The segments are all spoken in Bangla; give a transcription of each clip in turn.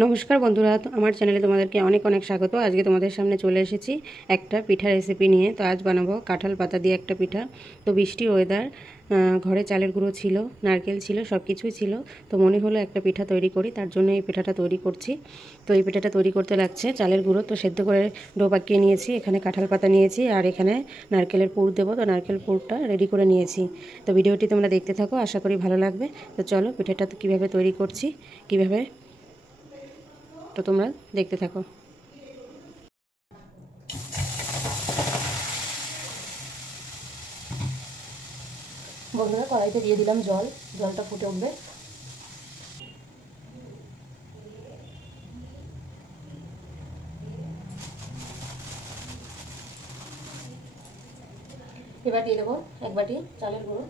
নমস্কার বন্ধুরা, আমার চ্যানেলে তোমাদেরকে অনেক অনেক স্বাগত। আজকে তোমাদের সামনে চলে এসেছি একটা পিঠা রেসিপি নিয়ে। তো আজ বানাবো কাঁঠাল পাতা দিয়ে একটা পিঠা। তো বৃষ্টি ওয়েদার, ঘরে চালের গুঁড়ো ছিল, নারকেল ছিল, সব কিছুই ছিল। তো মনে হলো একটা পিঠা তৈরি করি, তার জন্য এই পিঠাটা তৈরি করছি। তো এই পিঠাটা তৈরি করতে লাগছে চালের গুঁড়ো। তো সেদ্ধ করে ডো পাকিয়ে নিয়েছি, এখানে কাঁঠাল পাতা নিয়েছি, আর এখানে নারকেলের পুর দেবো। তো নারকেল পুরটা রেডি করে নিয়েছি। তো ভিডিওটি তোমরা দেখতে থাকো, আশা করি ভালো লাগবে। তো চলো পিঠাটা কীভাবে তৈরি করছি, কীভাবে, তো তোমরা দেখতে থাকো। বন্ধুরা, কড়াইতে দিয়ে দিলাম জল, জলটা ফুটে উঠবে। এবার দিয়ে দেবো 1 বাটি চালের গুঁড়ো।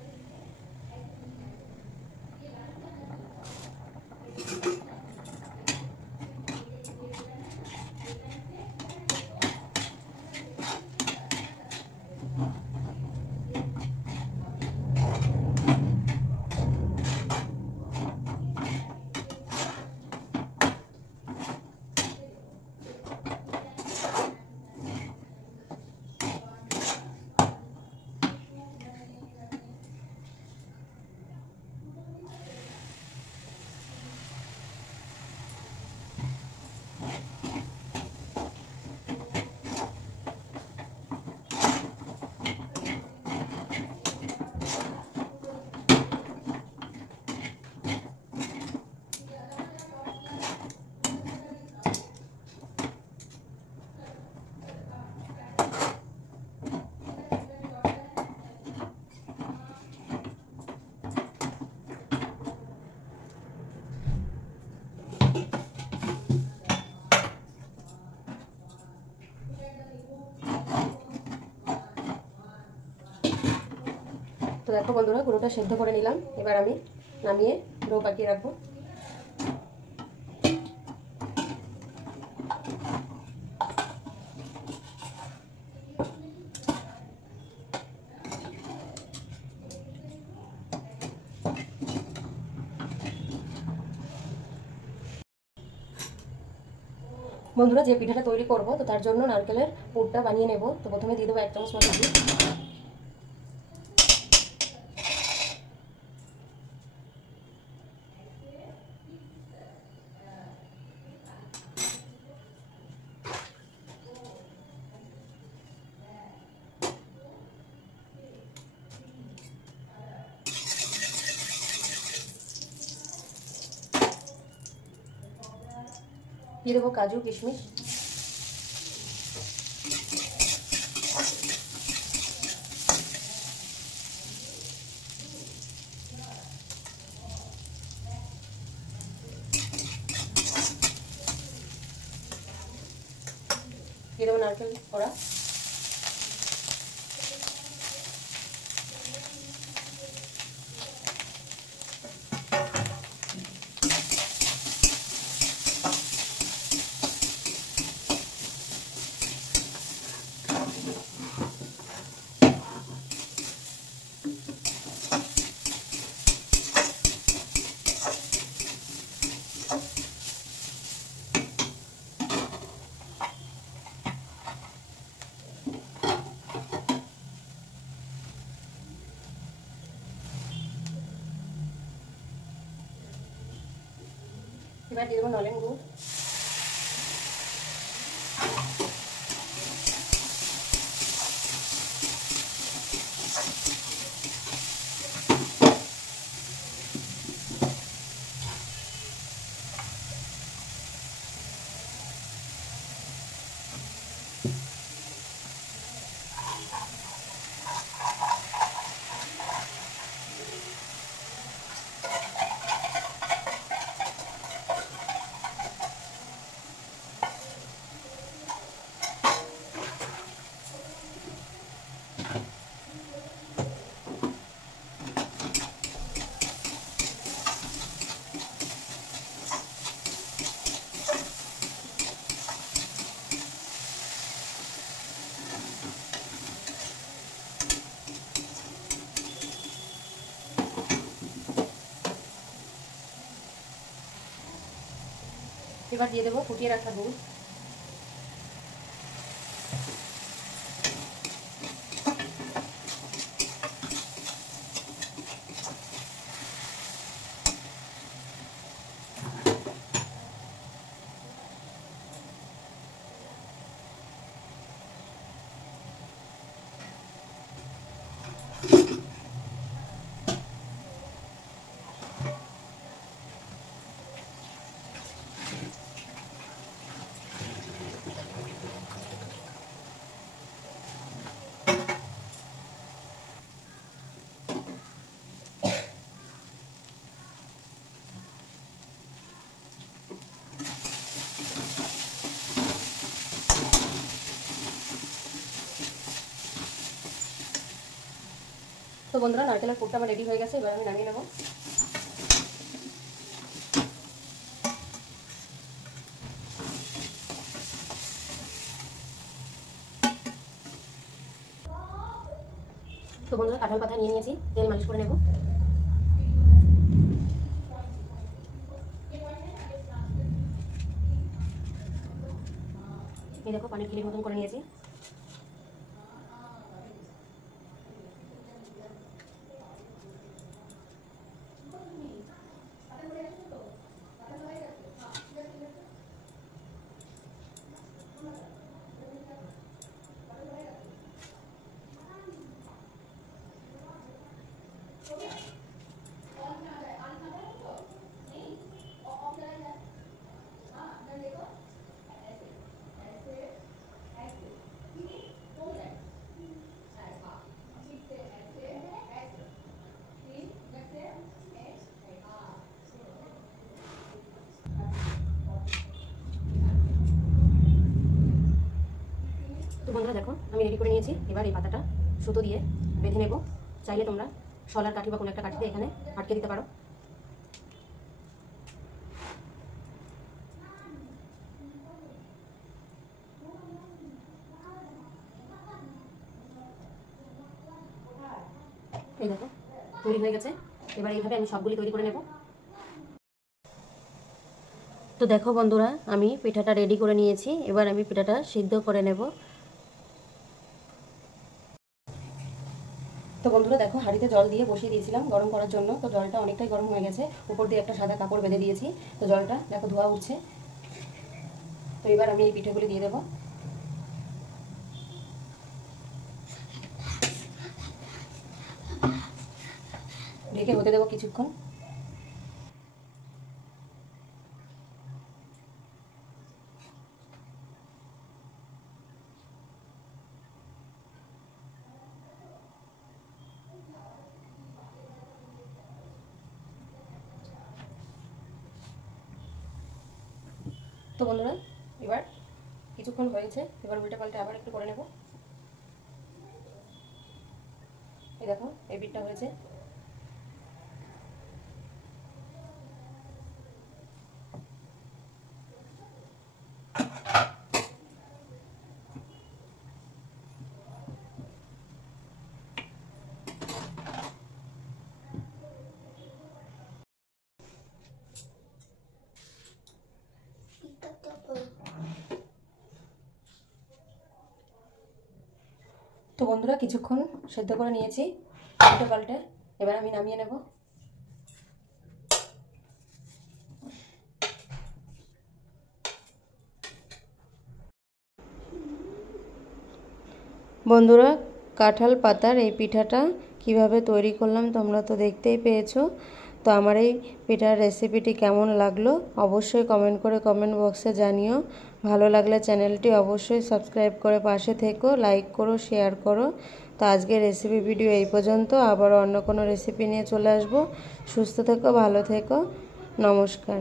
তো দেখো বন্ধুরা, গুঁড়োটা সেদ্ধ করে নিলাম। এবার আমি নামিয়ে ডো পাকিয়ে রাখবো। বন্ধুরা, যে পিঠাটা তৈরি করব, তো তার জন্য নারকেলের পুরটা বানিয়ে নেব। তো প্রথমে দিয়ে দেবো 1 চামচ মতো ঘি। দিয়ে দেবো কাজু কিশমিশ। দিয়ে দেবো নারকেল কড়া। এবার দিয়ে দেবো নলেন গুড়। এবার দিয়ে দেবো ফুটিয়ে রাখা দুধ। তো বন্ধুরা, নারকেলের পুরটা আমার রেডি হয়ে গেছে, এবার আমি নামিয়ে নেব। তো বন্ধুরা, কাঁঠাল পাতা নিয়ে নিয়েছি, তেল মালিশ করে নেব। এই দেখো, পানির খিলির মতন করে নিয়েছি। তো বন্ধুরা দেখো, আমি রেডি করে নিয়েছি। এবার এই পাতাটা সুতো দিয়ে বেঁধে নেব। চাইলে তোমরা শলার কাঠি বা কোনো একটা কাঠিতে এখানে আটকে দিতে পারো। এই দেখো, তৈরি হয়ে গেছে। এবার এইভাবে আমি সবগুলি তৈরি করে নেব। তো দেখো বন্ধুরা, আমি পিঠাটা রেডি করে নিয়েছি। এবার আমি পিঠাটা সিদ্ধ করে নেব। তো বন্ধুরা দেখো, হাঁড়িতে জল দিয়ে বসিয়ে দিয়েছিলাম গরম করার জন্য। তো জলটা অনেকটাই গরম হয়ে গেছে। উপর দিয়ে একটা সাদা কাপড় বেঁধে দিয়েছি। তো জলটা দেখো ধোয়া উঠছে। তো এবার আমি এই পিঠাগুলি দিয়ে দেবো। ঢেকে হতে দেবো কিছুক্ষণ। তো বন্ধুরা, এবার কিছুক্ষণ হয়েছে। এবার উল্টে পাল্টে আবার একটু করে নেব। এই দেখো, এই পিঠটা হয়েছে। তো বন্ধুরা, কিছুক্ষণ সেদ্ধ করে নিয়েছি উল্টে পাল্টে। এবার আমি নামিয়ে নেব। বন্ধুরা, কাঁঠাল পাতার এই পিঠাটা কিভাবে তৈরি করলাম তোমরা তো দেখতেই পেয়েছো। তো আমার এই পিঠার রেসিপিটি কেমন লাগলো অবশ্যই কমেন্ট করে কমেন্ট বক্সে জানিও। ভালো লাগলে চ্যানেলটি অবশ্যই সাবস্ক্রাইব করে পাশে থেকো, লাইক করো, শেয়ার করো। তো আজকের রেসিপি ভিডিও এই পর্যন্ত। আবার অন্য কোনো রেসিপি নিয়ে চলে আসবো। সুস্থ থেকো, ভালো থেকো, নমস্কার।